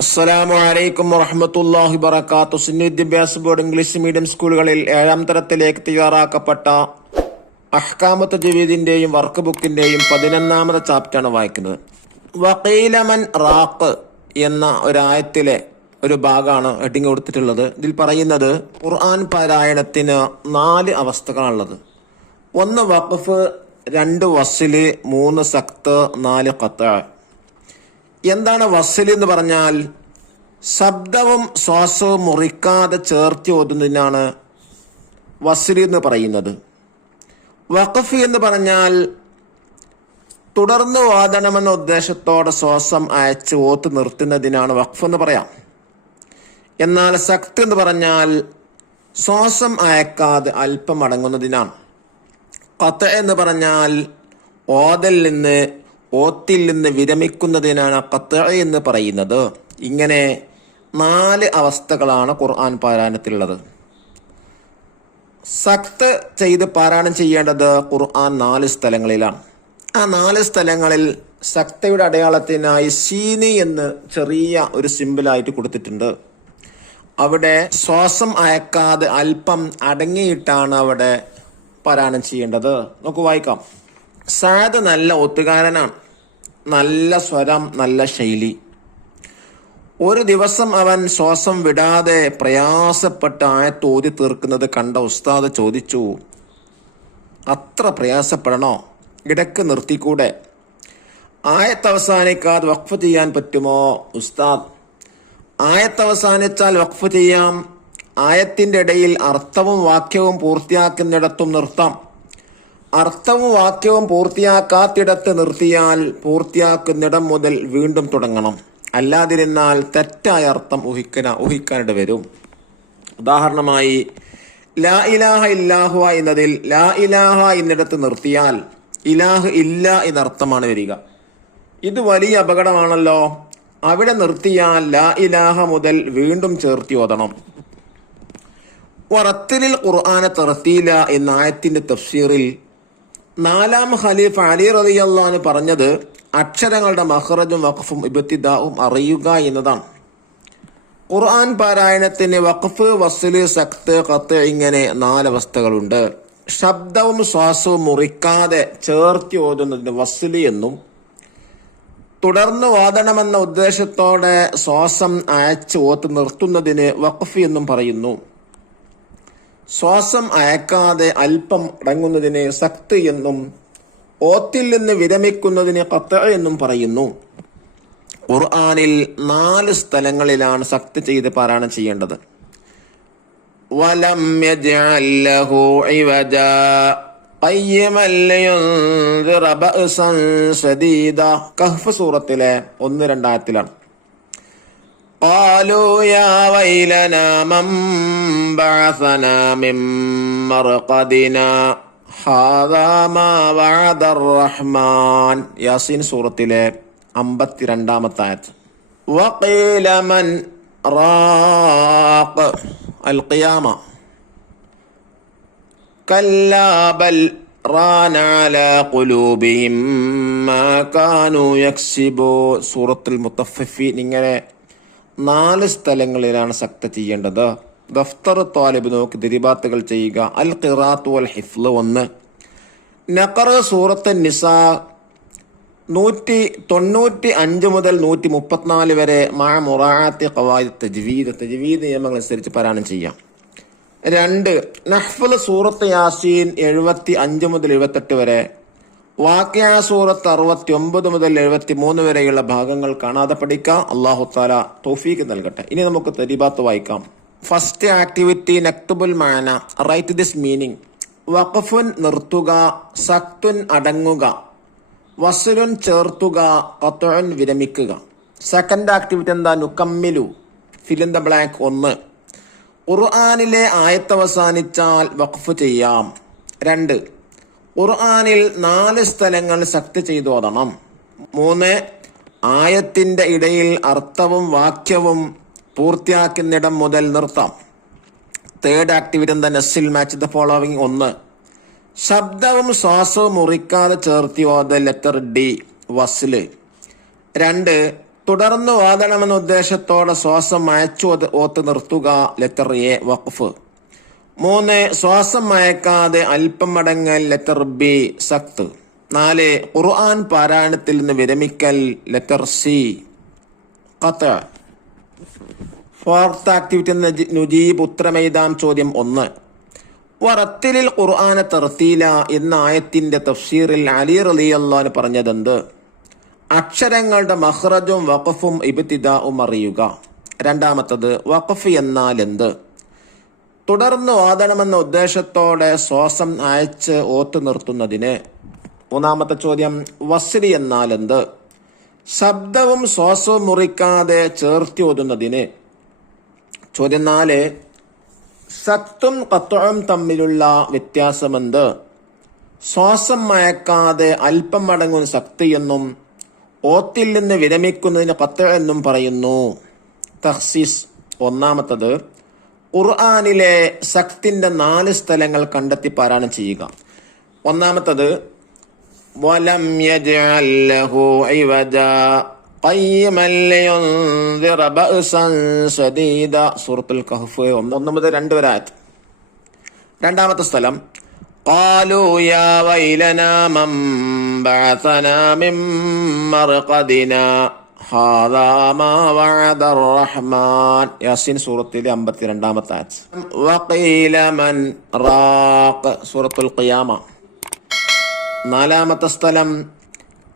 അസ്സലാമു അലൈക്കും വറഹ്മത്തുള്ളാഹി വബറകാതുഹു. സുന്നി വിദ്യാഭ്യാസ ബോർഡ് ഇംഗ്ലീഷ് മീഡിയം സ്കൂളുകളിൽ 7ാം തരത്തിലേക്ക് തയ്യാറാക്കപ്പെട്ട അഹ്കാമു തജ്വീദിന്റെയും വർക്ക് ബുക്കിന്റെയും 11ാമത്തെ ചാപ്റ്ററാണ് വായിക്കുന്നത്. വഖീല മൻ റാഖ് എന്ന ഒരായത്തിലെ ഒരു ഭാഗമാണ് ഹെഡിങ് കൊടുത്തിട്ടുള്ളത്. ഇതിൽ പറയുന്നത് ഖുർആൻ പാരായണത്തിന് 4 അവസ്ഥകളാണുള്ളത്. 1 വഖഫ്, 2 വസ്ല്, 3 സഖ്ത്, 4 ഖത്അ. എന്താണ് വസ്ല് എന്ന് പറഞ്ഞാൽ ശബ്ദവും ശ്വാസവും മുറിക്കാതെ ചേർത്തി ഓതുന്നതിനാണ് വസ്ല് എന്ന് പറയുന്നത്. വഖഫ് എന്ന് പറഞ്ഞാൽ തുടർന്ന് ഓതണമെന്ന ഉദ്ദേശത്തോടെ ശ്വാസം അയച്ച് ഓത്ത് നിർത്തുന്നതിനാണ് വഖഫ് എന്ന് പറയാം. എന്നാൽ സഖ്ത് എന്ന് പറഞ്ഞാൽ ശ്വാസം അയക്കാതെ അല്പം അടങ്ങുന്നതിനാണ്. ഖത്അ എന്ന് പറഞ്ഞാൽ ഓത്തിൽ നിന്ന് വിരമിക്കുന്നതിനാണ് ഖത്അ എന്ന് പറയുന്നത്. ഇങ്ങനെ 4 അവസ്ഥകളാണ് ഖുർആൻ പാരായണത്തിലുള്ളത്. സഖ്ത് ചെയ്ത് പാരായണം ചെയ്യേണ്ടത് ഖുർആൻ 4 സ്ഥലങ്ങളിലാണ്. ആ 4 സ്ഥലങ്ങളിൽ സഖ്തയുടെ അടയാളത്തിനായി സീനി എന്ന് ചെറിയ ഒരു സിമ്പിളായിട്ട് കൊടുത്തിട്ടുണ്ട്. അവിടെ ശ്വാസം അയക്കാതെ അല്പം അടങ്ങിയിട്ടാണ് അവിടെ പാരായണം ചെയ്യേണ്ടത്. നമുക്ക് വായിക്കാം. സഅദ് നല്ല ഒത്തുകാരനാണ്, നല്ല സ്വരം, നല്ല ശൈലി. ഒരു ദിവസം അവൻ ശ്വാസം വിടാതെ പ്രയാസപ്പെട്ട് ആയത്ത് ഓതി തീർക്കുന്നത് കണ്ട ഉസ്താദ് ചോദിച്ചു, അത്ര പ്രയാസപ്പെടണോ? ഇടയ്ക്ക് നിർത്തിക്കൂടെ? ആയത്ത് അവസാനിക്കാതെ വഖഫ് ചെയ്യാൻ പറ്റുമോ? ഉസ്താദ്, ആയത്ത് അവസാനിച്ചാൽ വഖഫ് ചെയ്യാം. ആയത്തിന്റെ ഇടയിൽ അർത്ഥവും വാക്യവും പൂർത്തിയാക്കുന്നിടത്തും നിർത്താം. അർത്ഥവും വാക്യവും പൂർത്തിയാക്കാത്തിടത്ത് നിർത്തിയാൽ പൂർത്തിയാക്കുന്നിടം മുതൽ വീണ്ടും തുടങ്ങണം. അല്ലാതിരുന്നാൽ തെറ്റായ അർത്ഥം ഊഹിക്കാനിട വരും. ഉദാഹരണമായി ലാ ഇലാഹ ഇല്ലാഹുവ എന്നതിൽ ലാ ഇലാഹ എന്നിടത്ത് നിർത്തിയാൽ ഇലാഹ് ഇല്ല എന്നർത്ഥമാണ് വരിക. ഇത് വലിയ അപകടമാണല്ലോ. അവിടെ നിർത്തിയാൽ ലാ ഇലാഹ മുതൽ വീണ്ടും ചേർത്തി ഓതണം. വറത്തിലിൽ ഖുർആന തർത്തീല എന്ന ആയത്തിന്റെ തഫ്സീറിൽ 4ാം ഖലീഫ അലി റളിയല്ലാഹു അൻഹു പറഞ്ഞത് അക്ഷരങ്ങളുടെ മഖ്റജും വഖഫും ഇബ്തിദാഉം അറിയുക എന്നതാണ്. ഖുർആൻ പാരായണത്തിന് വഖഫ്, വസ്ല്, സഖ്ത്, ഖത്അ ഇങ്ങനെ 4 അവസ്ഥകളുണ്ട്. ശബ്ദവും ശ്വാസവും മുറിക്കാതെ ചേർത്തി ഓതുന്നതിന് വസ്ല് എന്നും, തുടർന്ന് ഓതണമെന്ന ഉദ്ദേശത്തോടെ ശ്വാസം അയച്ച് ഓത്ത് നിർത്തുന്നതിന് വഖഫ് എന്നും പറയുന്നു. ശ്വാസം അയക്കാതെ അല്പം അടങ്ങുന്നതിന് സഖ്ത് എന്നും, ഓത്തിൽ നിന്ന് വിരമിക്കുന്നതിന് ഖത്അ എന്നും പറയുന്നു. ഖുർആനിൽ 4 സ്ഥലങ്ങളിലാണ് സഖ്ത് ചെയ്ത് പാരായണം ചെയ്യേണ്ടത്. വലം യജ്അൽ ലഹു ഇവജാ ഖയ്യിമൻ ലിയുൻദിറ ബഅസൻ ശദീദ. കഹ്ഫ് സൂറത്തിലെ 1-2 ആയത്തിലാണ്. ഖാലൂ യാ വൈലനാ മൻ ബഅസനാ മിൻ മർഖദിനാ ഹാദാ മാ വഅദർ റഹ്മാൻ. യാസീൻ സൂറത്തിലെ 52-ാമത്തെ ആയത്ത്. വഖീല മൻ റാഖ് അൽ ഖിയാമ കല്ലാ ബൽ റാന അലാ ഖുലൂബിഹിം മാ കാനൂ യക്സിബൂ. സൂറത്തുൽ മുത്തഫിഫീൻ. ഇങ്ങനെ 4 സ്ഥലങ്ങളിലാണ് സഖ്ത് ചെയ്യേണ്ടത്. ദഫ്തർ താലിബ് നോക്കി ദിരിബാത്തുകൾ ചെയ്യുക. അൽ ഖിറാഅത്ത് വൽ ഹിഫ്ള് 1. നഖർ സൂറത്ത് നിസാ 195 മുതൽ 134 വരെ മഅ മുറാഅത്തി ഖവായിദ് തജ്വീദ് നിയമങ്ങൾ അനുസരിച്ച് പാരായണം ചെയ്യാം. 2 നഹ്ഫൽ സൂറത്ത് യാസീൻ 75 മുതൽ 78 വരെ, വാഖിഅ സൂറത്ത് 69 മുതൽ 73 വരെയുള്ള ഭാഗങ്ങൾ കാണാതെ പഠിക്കാം. അല്ലാഹു തആല തൗഫീഖ് നൽകട്ടെ. ഇനി നമുക്ക് തരീബാത്ത് വായിക്കാം. ഫസ്റ്റ് ആക്ടിവിറ്റി നക്തുബുൽ മാന, റൈറ്റ് ദിസ് മീനിങ്. വഖഫുൻ നിർത്തുക, സഖ്തുൻ അടങ്ങുക, വസ്ലുൻ ചേർത്തുക, ഖത്ഉൻ വിരമിക്കുക. സെക്കൻഡ് ആക്ടിവിറ്റി എന്താ? നുകമ്മിലു, ഫിൽ ഇൻ ദ ബ്ലാങ്ക്. 1 ഖുർആനിലെ ആയത്ത് അവസാനിച്ചാൽ വഖഫ് ചെയ്യാം. 2 ഖുർആനിൽ 4 സ്ഥലങ്ങൾ സഖ്ത് ചെയ്തു ഓതണം. 3 ആയത്തിന്റെ ഇടയിൽ അർത്ഥവും വാക്യവും പൂർത്തിയാക്കുന്നിടം മുതൽ നിർത്താം. തേർഡ് ആക്ടിവിറ്റി എന്താ? നസ്സിൽ മാച്ച് ദ ഫോളോവിങ്. 1 ശബ്ദവും ശ്വാസവും മുറിക്കാതെ ചേർത്തി ഓതൽ, ലെറ്റർ ഡി, വസ്ല്. 2 തുടർന്ന് ഓതണമെന്ന ഉദ്ദേശത്തോടെ ശ്വാസം അയച്ചു ഓത്ത് നിർത്തുക. ലെറ്റർ എ വഖഫ്. 3 ശ്വാസം മയക്കാതെ അല്പം മടങ്ങൽ. Letter B സക്ത്. 4 ഖുർആൻ പാരായണത്തിൽ നിന്ന് വിരമിക്കൽ. ലെറ്റർ സി ഖത്അ. 4th ആക്ടിവിറ്റി നുജീബ് ഉത്തരമെഴുതാം. ചോദ്യം 1. വറത്തിലിൽ ഖുർആന തർത്തീല എന്ന ആയത്തിന്റെ തഫ്സീറിൽ അലി റളിയല്ലാഹു അൻഹു പറഞ്ഞതെന്ത്? അക്ഷരങ്ങളുടെ മഖ്റജും വഖഫും ഇബ്തിദാഉം അറിയുക. 2ാമത്തത് വഖഫ് എന്നാൽ എന്ത്? തുടർന്ന് ഓതണമെന്ന ഉദ്ദേശത്തോടെ ശ്വാസം അയച്ച് ഓത്ത് നിർത്തുന്നതിന്. 3ാമത്തെ ചോദ്യം വസ്ലി എന്നാൽ എന്ത്? ശബ്ദവും ശ്വാസവും മുറിക്കാതെ ചേർത്തി ഓതുന്നതിന്. ചോദ്യം 4 സക്തും ഖത്ഉം തമ്മിലുള്ള വ്യത്യാസമെന്ത്? ശ്വാസം മയക്കാതെ അല്പം മടങ്ങുന്ന സക്തി എന്നും ഓത്തിൽ നിന്ന് വിരമിക്കുന്നതിന് ഖത്അ എന്നും പറയുന്നു. തഖ്സീസ്. 1ാമത്തത് ഖുർആനിലെ സക്തിന്റെ 4 സ്ഥലങ്ങൾ കണ്ടെത്തി പാരായണം ചെയ്യുക. 1ാമത്തത് വലം യജ്അൽ ലഹു ഇവജ ഖയ്യിമൻ ലിയുൻദിറ ബഅസൻ ശദീദ. സൂറത്തുൽ കഹ്ഫ് 1 മുതൽ 2 വരെ ആയത്ത്. 2ാമത്തെ സ്ഥലം ഖാലൂ യാ വൈലനാ മൻ ബഅസനാ മിൻ മർഖദിനാ ഹാദാ മാ വഅദർ റഹ്മാൻ. യാസീൻ സൂറത്തിലെ 52ാമത്തെ ആയത്ത്. വഖീല മൻ റാഖ്. സൂറത്തുൽ ഖിയാമ. 4ാമത്തെ സ്ഥലം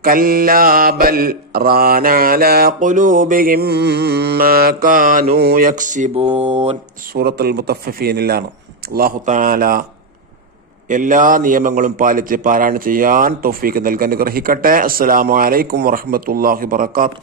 കല്ലാ ബൽ റാന അലാ ഖുലൂബിഹിം മാ കാനൂ യക്സിബൂൻ. സൂറത്തുൽ മുത്തഫ്ഫിഫീനിലാണ്. അല്ലാഹു തആല എല്ലാ നിയമങ്ങളും പാലിച്ച് പാരായണം ചെയ്യാൻ തൗഫീഖ് നൽകാൻ അനുഗ്രഹിക്കട്ടെ. അസ്സലാമു അലൈക്കും വറഹ്മത്തുള്ളാഹി വബറകാതുഹു.